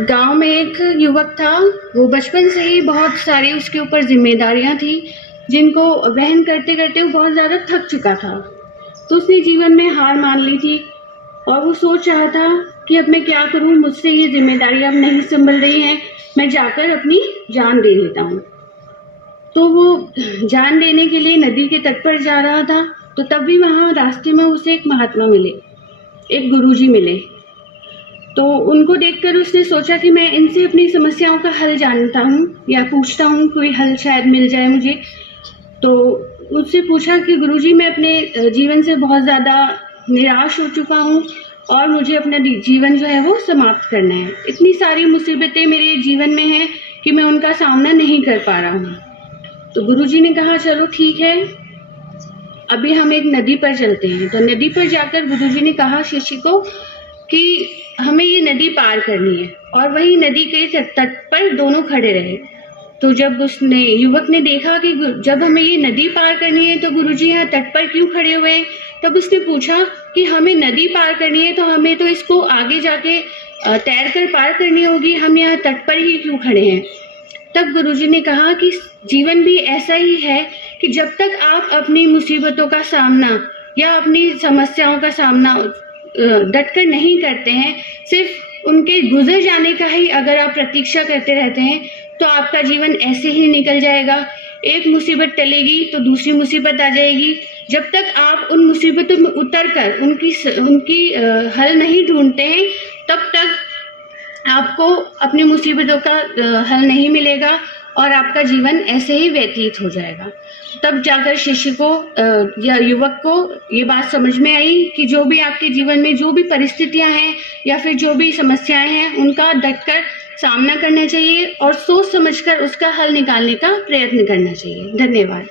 गांव में एक युवक था। वो बचपन से ही बहुत सारी उसके ऊपर जिम्मेदारियां थी जिनको वहन करते करते वो बहुत ज़्यादा थक चुका था। तो उसने जीवन में हार मान ली थी और वो सोच रहा था कि अब मैं क्या करूं, मुझसे ये जिम्मेदारियां अब नहीं संभल रही हैं, मैं जाकर अपनी जान दे देता हूं। तो वो जान देने के लिए नदी के तट पर जा रहा था। तो तभी वहाँ रास्ते में उसे एक महात्मा मिले, एक गुरुजी मिले। तो उनको देखकर उसने सोचा कि मैं इनसे अपनी समस्याओं का हल जानता हूँ या पूछता हूँ, कोई हल शायद मिल जाए मुझे। तो उससे पूछा कि गुरुजी, मैं अपने जीवन से बहुत ज़्यादा निराश हो चुका हूँ और मुझे अपना जीवन जो है वो समाप्त करना है। इतनी सारी मुसीबतें मेरे जीवन में हैं कि मैं उनका सामना नहीं कर पा रहा हूँ। तो गुरुजी ने कहा, चलो ठीक है, अभी हम एक नदी पर चलते हैं। तो नदी पर जाकर गुरुजी ने कहा शिष्य को कि हमें ये नदी पार करनी है, और वही नदी के तट पर दोनों खड़े रहे। तो जब उसने युवक ने देखा कि जब हमें ये नदी पार करनी है तो गुरुजी यहाँ तट पर क्यों खड़े हुए हैं, तब उसने पूछा कि हमें नदी पार करनी है तो हमें तो इसको आगे जाके तैर कर पार करनी होगी, हम यहाँ तट पर ही क्यों खड़े हैं। तब गुरुजी ने कहा कि जीवन भी ऐसा ही है कि जब तक आप अपनी मुसीबतों का सामना या अपनी समस्याओं का सामना डटकर नहीं करते हैं, सिर्फ उनके गुजर जाने का ही अगर आप प्रतीक्षा करते रहते हैं तो आपका जीवन ऐसे ही निकल जाएगा। एक मुसीबत टलेगी तो दूसरी मुसीबत आ जाएगी। जब तक आप उन मुसीबतों में उतरकर उनकी हल नहीं ढूंढते हैं, तब तक आपको अपनी मुसीबतों का हल नहीं मिलेगा और आपका जीवन ऐसे ही व्यतीत हो जाएगा। तब जाकर शिष्य को या युवक को ये बात समझ में आई कि जो भी आपके जीवन में जो भी परिस्थितियां हैं या फिर जो भी समस्याएं हैं, उनका डटकर सामना करना चाहिए और सोच समझकर उसका हल निकालने का प्रयत्न करना चाहिए। धन्यवाद।